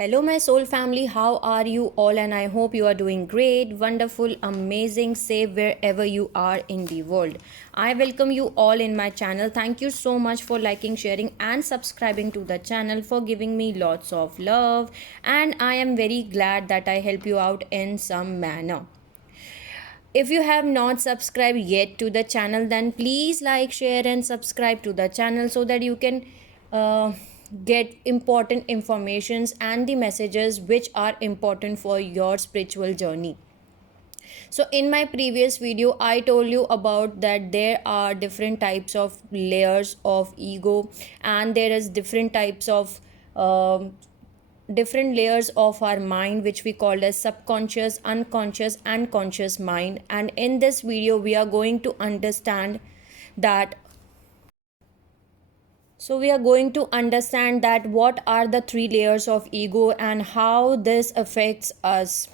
Hello, my soul family. How are you all? And I hope you are doing great, wonderful, amazing, safe wherever you are in the world. I welcome you all in my channel. Thank you so much for liking, sharing, and subscribing to the channel, for giving me lots of love. And I am very glad that I help you out in some manner. If you have not subscribed yet to the channel, then please like, share, and subscribe to the channel so that you can uh, get important informations and the messages which are important for your spiritual journey. So in my previous video I told you about that there are different types of layers of ego, and there is different types of different layers of our mind which we call as subconscious, unconscious, and conscious mind. And in this video we are going to understand that what are the three layers of ego and how this affects us.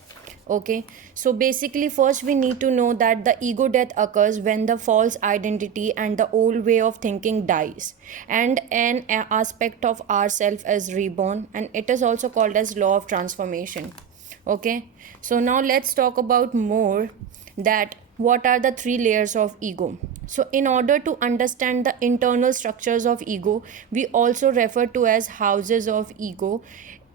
Okay, so basically first we need to know that the ego death occurs when the false identity and the old way of thinking dies, and an aspect of ourself is reborn, and it is also called as law of transformation. Okay, so now let's talk about more that what are the three layers of ego. So in order to understand the internal structures of ego, we also refer to as houses of ego.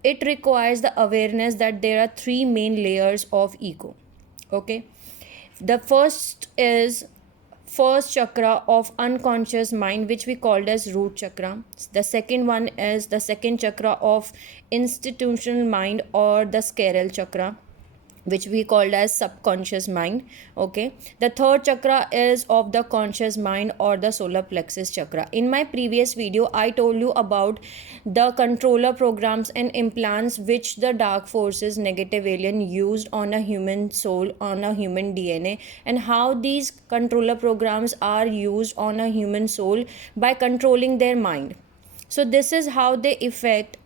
It requires the awareness that there are three main layers of ego. Okay, the first is first chakra of unconscious mind, which we called as root chakra. The second one is the second chakra of institutional mind, or the scale chakra, which we called as subconscious mind. Okay, the third chakra is of the conscious mind, or the solar plexus chakra. In my previous video I told you about the controller programs and implants which the dark forces, negative alien, used on a human soul, on a human DNA, and how these controller programs are used on a human soul by controlling their mind. So this is how they affect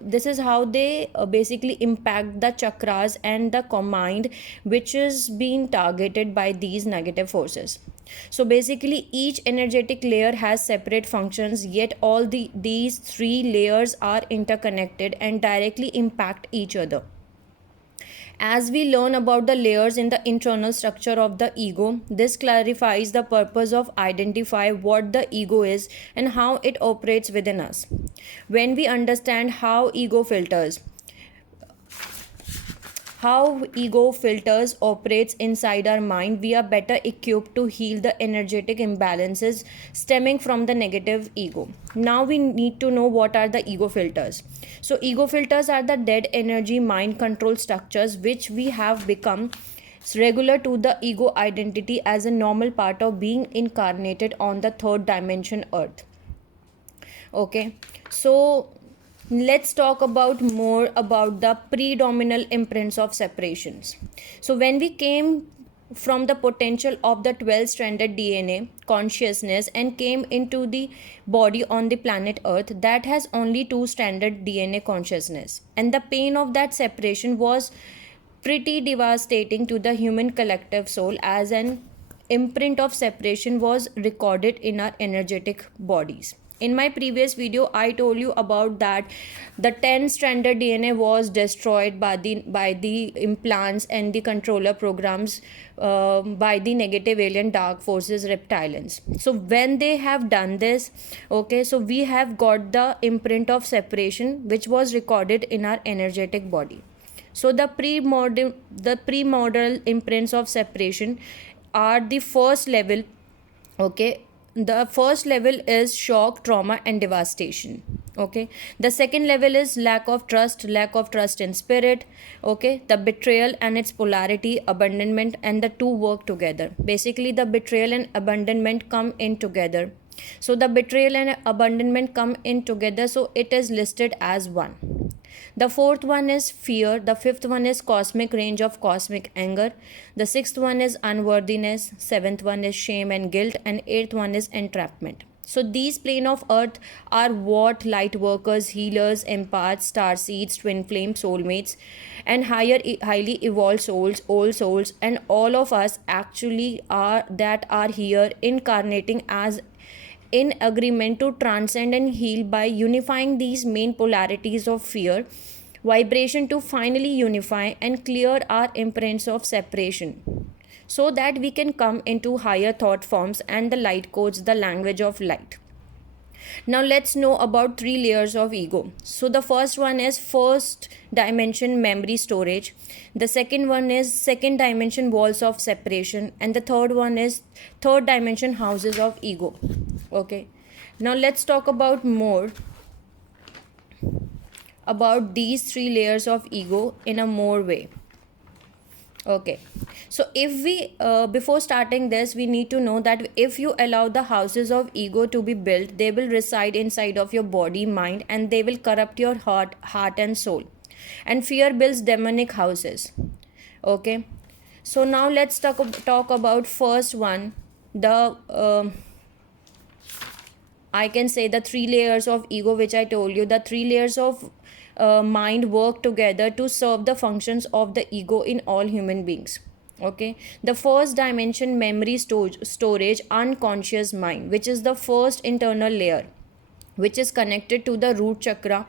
this is how they basically impact the chakras and the mind, which is being targeted by these negative forces. So basically each energetic layer has separate functions, yet all these three layers are interconnected and directly impact each other. As we learn about the layers in the internal structure of the ego, this clarifies the purpose of identify what the ego is and how it operates within us. When we understand how ego filters operates inside our mind, we are better equipped to heal the energetic imbalances stemming from the negative ego. Now we need to know what are the ego filters. So ego filters are the dead energy mind control structures which we have become regular to the ego identity as a normal part of being incarnated on the third dimension earth. Okay, so let's talk about more about the predominant imprints of separations. So when we came from the potential of the 12 stranded DNA consciousness and came into the body on the planet earth that has only two stranded DNA consciousness, and the pain of that separation was pretty devastating to the human collective soul, as an imprint of separation was recorded in our energetic bodies. In my previous video I told you about that the 10 stranded DNA was destroyed by the implants and the controller programs by the negative alien dark forces reptilians. So when they have done this, okay, so we have got the imprint of separation which was recorded in our energetic body. So the premortal imprints of separation are the first level. Okay, the first level is shock, trauma, and devastation. Okay, the second level is lack of trust in spirit. Okay, the betrayal and its polarity, abandonment, and the two work together. Basically the betrayal and abandonment come in together. So the betrayal and abandonment come in together, so it is listed as one. The fourth one is fear. The fifth one is cosmic range of cosmic anger. The sixth one is unworthiness. Seventh one is shame and guilt. And eighth one is entrapment. So these plane of earth are what light workers, healers, empaths, star seeds, twin flame, soulmates, and highly evolved souls, old souls, and all of us actually are here incarnating as in agreement to transcend and heal by unifying these main polarities of fear vibration to finally unify and clear our imprints of separation, so that we can come into higher thought forms and the light codes the language of light. Now let's know about three layers of ego. So the first one is first dimension memory storage. The second one is second dimension walls of separation, and the third one is third dimension houses of ego. Okay. Now let's talk about more about these three layers of ego in a more way. Okay, so if we before starting this, we need to know that if you allow the houses of ego to be built, they will reside inside of your body, mind, and they will corrupt your heart and soul. And fear builds demonic houses. Okay, so now let's talk about first one, the I can say the three layers of ego, which I told you. The three layers of mind work together to serve the functions of the ego in all human beings. Okay, the first dimension memory storage, unconscious mind, which is the first internal layer, which is connected to the root chakra.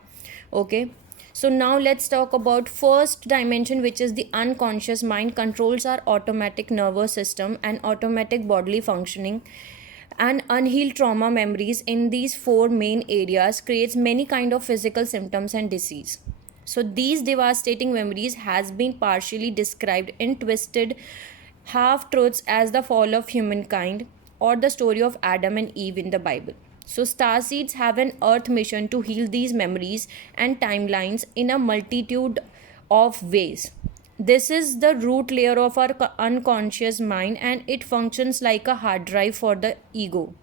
Okay, so now let's talk about first dimension, which is the unconscious mind, controls our automatic nervous system and automatic bodily functioning. And unhealed trauma memories in these four main areas creates many kind of physical symptoms and disease. So these devastating memories has been partially described in twisted half truths as the fall of humankind or the story of Adam and Eve in the Bible. So starseeds have an earth mission to heal these memories and timelines in a multitude of ways. This is the root layer of our unconscious mind, and it functions like a hard drive for the ego.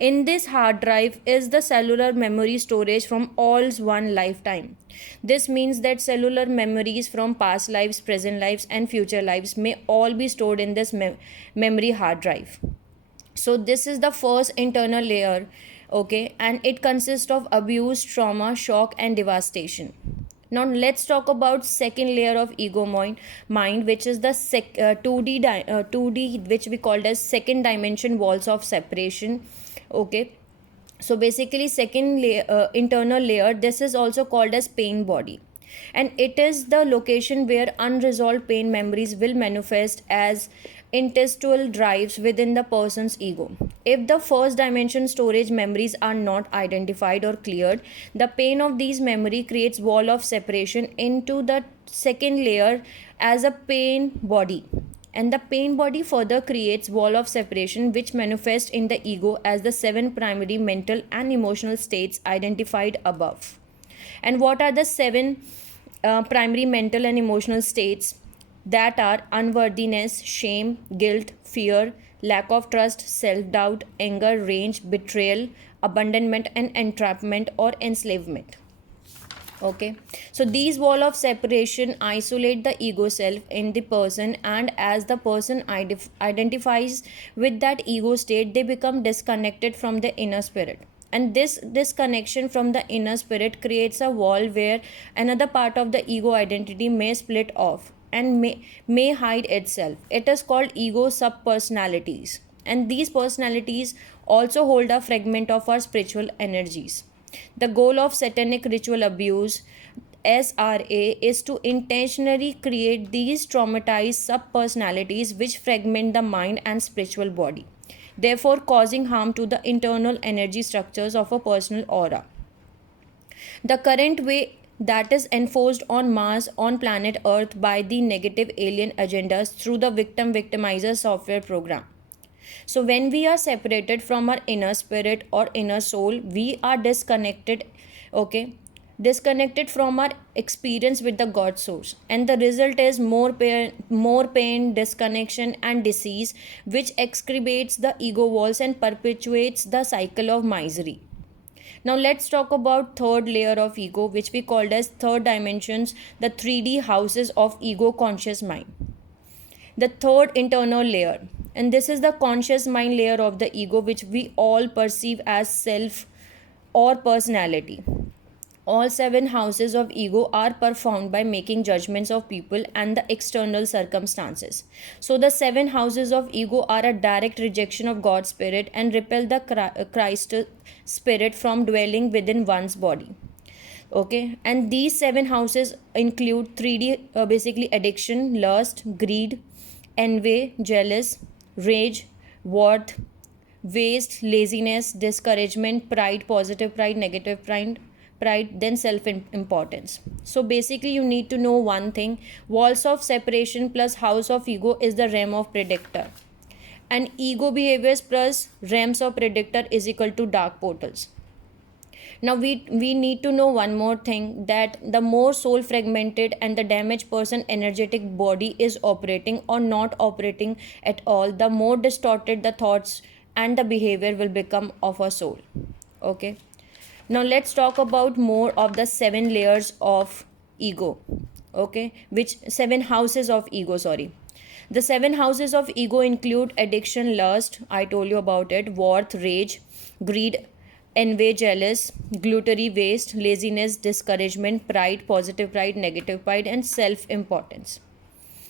In this hard drive is the cellular memory storage from all's one lifetime. This means that cellular memories from past lives, present lives, and future lives may all be stored in this memory hard drive. So this is the first internal layer, okay, and it consists of abuse, trauma, shock, and devastation. Now let's talk about second layer of ego mind, which is the 2D which we called as second dimension walls of separation. Okay, so basically second layer, internal layer, this is also called as pain body, and it is the location where unresolved pain memories will manifest as intestinal drives within the person's ego. If the first dimension storage memories are not identified or cleared, the pain of these memory creates wall of separation into the second layer as a pain body, and the pain body further creates wall of separation which manifest in the ego as the seven primary mental and emotional states identified above. And what are the seven primary mental and emotional states? That are unworthiness, shame, guilt, fear, lack of trust, self-doubt, anger, rage, betrayal, abandonment, and entrapment or enslavement. Okay, so these wall of separation isolate the ego self in the person, and as the person identifies with that ego state, they become disconnected from the inner spirit. And this disconnection from the inner spirit creates a wall where another part of the ego identity may split off and may hide itself. It is called ego subpersonalities, and these personalities also hold a fragment of our spiritual energies. The goal of satanic ritual abuse, SRA, is to intentionally create these traumatized subpersonalities which fragment the mind and spiritual body, therefore causing harm to the internal energy structures of a personal aura. The current way that is enforced on Mars, on planet Earth, by the negative alien agendas through the victim-victimizer software program. So when we are separated from our inner spirit or inner soul, we are disconnected, okay, disconnected from our experience with the God source, and the result is more pain, disconnection, and disease, which exacerbates the ego walls and perpetuates the cycle of misery. Now let's talk about third layer of ego, which we called as third dimensions, the 3D houses of ego conscious mind. The third internal layer, and this is the conscious mind layer of the ego, which we all perceive as self or personality. All seven houses of ego are performed by making judgments of people and the external circumstances. So the seven houses of ego are a direct rejection of God's spirit and repel the Christ spirit from dwelling within one's body. Okay, and these seven houses include 3D, basically addiction, lust, greed, envy, jealous, rage, worth, waste, laziness, discouragement, pride, positive pride, negative pride, then self importance. So basically you need to know one thing: walls of separation plus house of ego is the realm of predictor, and ego behaviors plus realms of predictor is equal to dark portals. Now we need to know one more thing, that the more soul fragmented and the damaged person energetic body is operating or not operating at all, the more distorted the thoughts and the behavior will become of a soul. Okay, now let's talk about more of the seven layers of ego. Okay, which seven houses of ego, sorry. The seven houses of ego include addiction, lust, I told you about it, worth, rage, greed, envy, jealous, gluttony, waste, laziness, discouragement, pride, positive pride, negative pride, and self importance.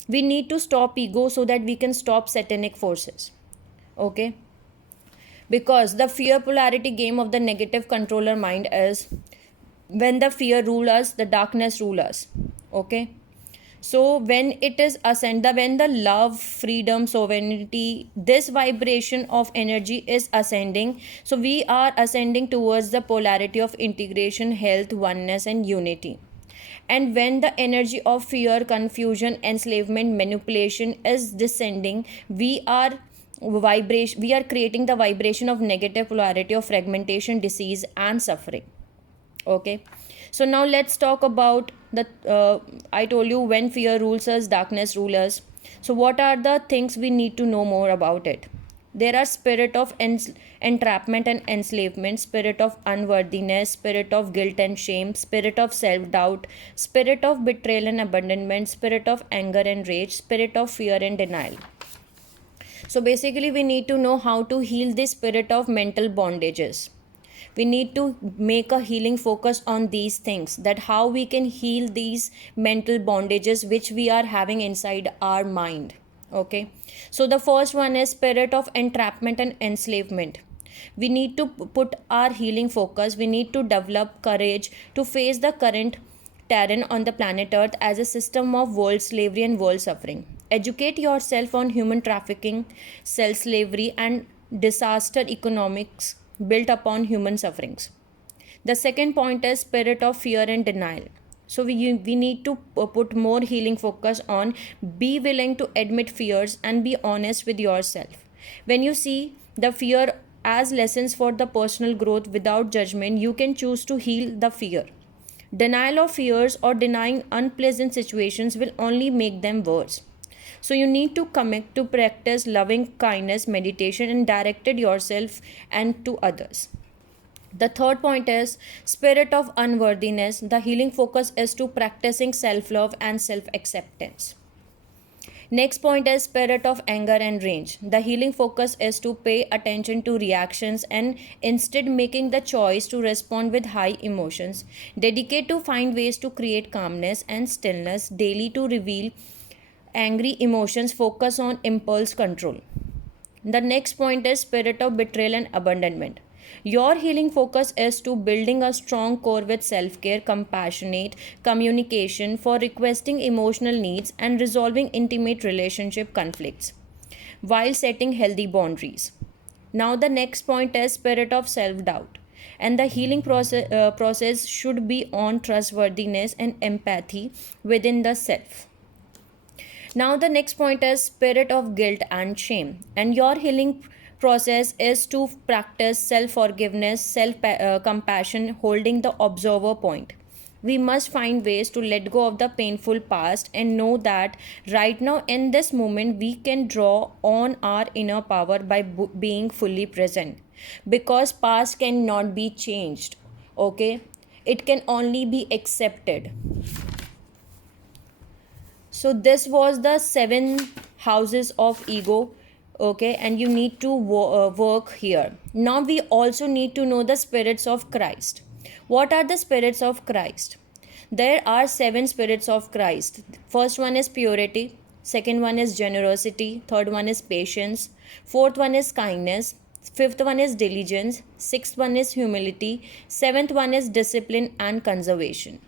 We need to stop ego so that we can stop satanic forces. Okay, because the fear polarity game of the negative controller mind is, when the fear rule us, the darkness rule us. Okay, so when it is ascend, the when the love, freedom, sovereignty, this vibration of energy is ascending, so we are ascending towards the polarity of integration, health, oneness, and unity. And when the energy of fear, confusion, enslavement, manipulation is descending, we are creating the vibration of negative polarity of fragmentation, disease, and suffering. Okay, so now let's talk about the I told you, when fear rules us, darkness rules us. So what are the things we need to know more about it? There are spirit of entrapment and enslavement, spirit of unworthiness, spirit of guilt and shame, spirit of self doubt, spirit of betrayal and abandonment, spirit of anger and rage, spirit of fear and denial. So basically we need to know how to heal the spirit of mental bondages. We need to make a healing focus on these things, that how we can heal these mental bondages which we are having inside our mind. Okay, so the first one is spirit of entrapment and enslavement. We need to put our healing focus, we need to develop courage to face the current terrain on the planet earth as a system of world slavery and world suffering. Educate yourself on human trafficking, self slavery, and disaster economics built upon human sufferings. The second point is spirit of fear and denial. So we need to put more healing focus on be willing to admit fears and be honest with yourself. When you see the fear as lessons for the personal growth without judgment, you can choose to heal the fear. Denial of fears or denying unpleasant situations will only make them worse. So you need to commit to practice loving kindness, meditation, and directed yourself and to others. The third point is spirit of unworthiness. The healing focus is to practicing self-love and self-acceptance. Next point is spirit of anger and rage. The healing focus is to pay attention to reactions and instead making the choice to respond with high emotions. Dedicate to find ways to create calmness and stillness daily to reveal angry emotions, focus on impulse control. The next point is spirit of betrayal and abandonment. Your healing focus is to building a strong core with self-care, compassionate communication for requesting emotional needs and resolving intimate relationship conflicts while setting healthy boundaries. Now the next point is spirit of self-doubt. And the healing process should be on trustworthiness and empathy within the self. Now the next point is spirit of guilt and shame. And your healing process is to practice self forgiveness, self compassion, holding the observer point. We must find ways to let go of the painful past and know that right now in this moment we can draw on our inner power by being fully present, because past cannot be changed. Okay, it can only be accepted. So this was the seven houses of ego. Okay, and you need to work here. Now we also need to know the spirits of Christ. What are the spirits of Christ? There are seven spirits of Christ. First one is purity, second one is generosity, third one is patience, fourth one is kindness, fifth one is diligence, sixth one is humility, seventh one is discipline and conservation.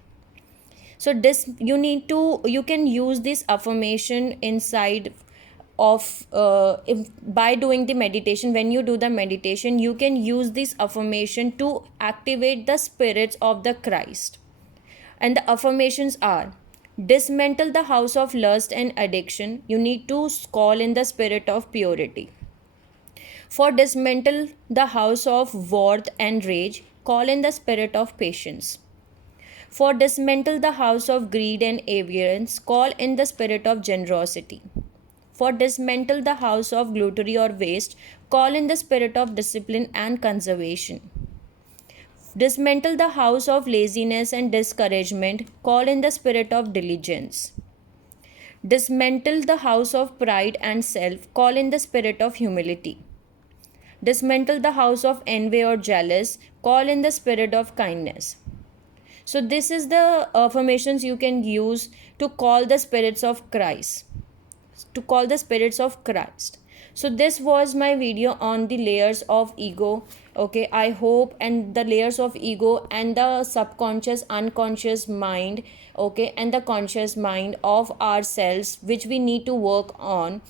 So this you can use this affirmation inside of by doing the meditation. When you do the meditation, you can use this affirmation to activate the spirits of the Christ. And the affirmations are: dismantle the house of lust and addiction. You need to call in the spirit of purity. For dismantle the house of wrath and rage, call in the spirit of patience. For dismantle the house of greed and avarice, call in the spirit of generosity. For dismantle the house of gluttony or waste, call in the spirit of discipline and conservation. Dismantle the house of laziness and discouragement, call in the spirit of diligence. Dismantle the house of pride and self, call in the spirit of humility. Dismantle the house of envy or jealous, call in the spirit of kindness. So this is the affirmations you can use to call the spirits of Christ. To call the spirits of Christ. So this was my video on the layers of ego. Okay, I hope, and the layers of ego and the subconscious, unconscious mind, okay, and the conscious mind of ourselves, which we need to work on.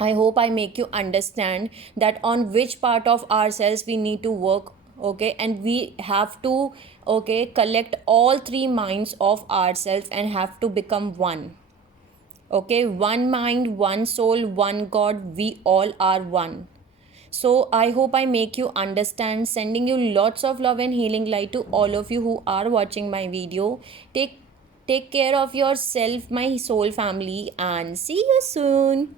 I hope I make you understand that on which part of ourselves we need to work, okay, and we have to, okay, collect all three minds of ourselves and have to become one. Okay, one mind, one soul, one God, we all are one. So I hope I make you understand. Sending you lots of love and healing light to all of you who are watching my video. Take care of yourself, my soul family, and see you soon.